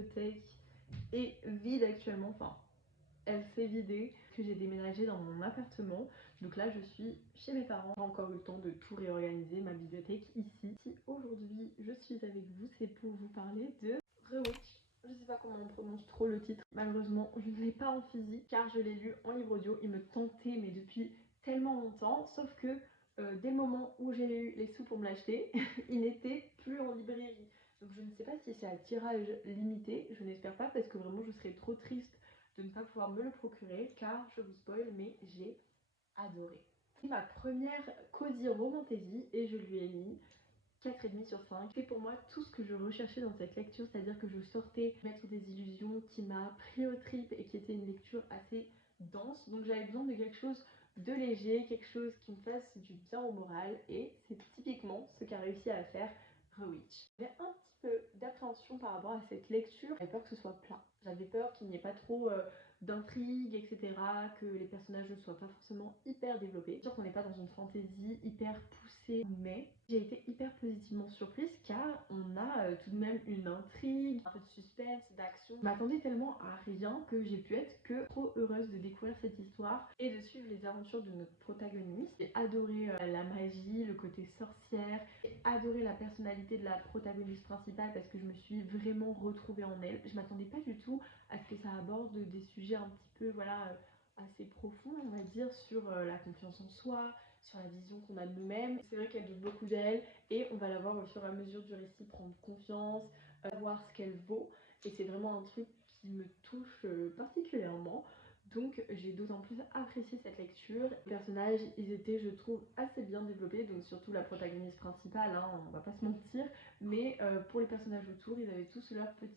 bibliothèque est vide actuellement, enfin elle s'est vidée, que j'ai déménagé dans mon appartement. Donc là je suis chez mes parents. J'ai encore eu le temps de tout réorganiser, ma bibliothèque ici. Si aujourd'hui je suis avec vous, c'est pour vous parler de Rewitch. Je sais pas comment on prononce trop le titre. Malheureusement je ne l'ai pas en physique car je l'ai lu en livre audio. Il me tentait mais depuis tellement longtemps, sauf que dès le moment où j'ai eu les sous pour me l'acheter, il n'était plus en librairie. Donc je ne sais pas si c'est à tirage limité, je n'espère pas parce que vraiment je serais trop triste de ne pas pouvoir me le procurer car je vous spoil mais j'ai adoré. C'est ma première Cozy Romantasy et je lui ai mis 4,5 sur 5. C'est pour moi tout ce que je recherchais dans cette lecture, c'est-à-dire que je sortais Maître des illusions qui m'a pris au trip et qui était une lecture assez dense. Donc j'avais besoin de quelque chose de léger, quelque chose qui me fasse du bien au moral et c'est typiquement ce qu'a réussi à faire Rewitch. J'avais un petit peu d'appréhension par rapport à cette lecture, j'avais peur que ce soit plat. J'avais peur qu'il n'y ait pas trop d'intrigue, etc. Que les personnages ne soient pas forcément hyper développés. C'est sûr qu'on n'est pas dans une fantaisie hyper poussée, mais j'ai été hyper positivement surprise car on a tout de même une intrigue, un peu de suspense, d'action. Je m'attendais tellement à rien que j'ai pu être que trop heureuse de découvrir cette histoire et de suivre les aventures de notre protagoniste. J'ai adoré la magie, le côté sorcière, j'ai adoré la personnalité de la protagoniste principale parce que je me suis vraiment retrouvée en elle. Je m'attendais pas du tout à ce que ça aborde des sujets un petit peu voilà assez profonds on va dire sur la confiance en soi, sur la vision qu'on a de nous-mêmes. C'est vrai qu'elle doute beaucoup d'elle et on va la voir au fur et à mesure du récit prendre confiance, voir ce qu'elle vaut et c'est vraiment un truc qui me touche particulièrement. Donc j'ai d'autant plus apprécié cette lecture. Les personnages, ils étaient je trouve assez bien développés, donc surtout la protagoniste principale, hein, on va pas se mentir. Mais pour les personnages autour, ils avaient tous leur petite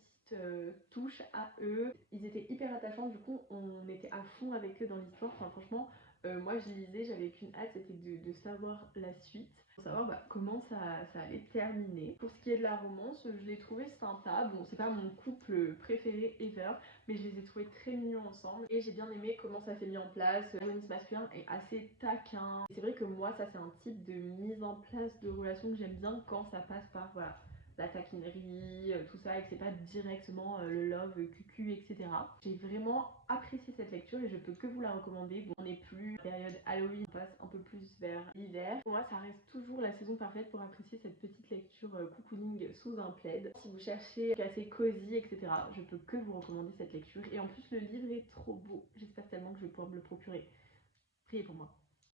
touche à eux. Ils étaient hyper attachants, du coup on était à fond avec eux dans l'histoire. Enfin franchement, moi je lisais, j'avais qu'une hâte, c'était de savoir la suite, pour savoir comment ça allait terminer. Pour ce qui est de la romance, je l'ai trouvé sympa. Bon, c'est pas mon couple préféré ever, mais je les ai trouvés très mignons ensemble et j'ai bien aimé comment ça s'est mis en place. Le protagoniste masculin est assez taquin. C'est vrai que moi ça c'est un type de mise en place de relation que j'aime bien quand ça passe par voilà la taquinerie, tout ça, et que c'est pas directement le love cucu, etc. J'ai vraiment apprécié cette lecture et je peux que vous la recommander. Bon, on n'est plus en période Halloween, on passe un peu plus vers l'hiver. Pour moi, ça reste toujours la saison parfaite pour apprécier cette petite lecture cocooning sous un plaid. Si vous cherchez assez cosy, etc., je peux que vous recommander cette lecture. Et en plus, le livre est trop beau. J'espère tellement que je vais pouvoir me le procurer. Priez pour moi.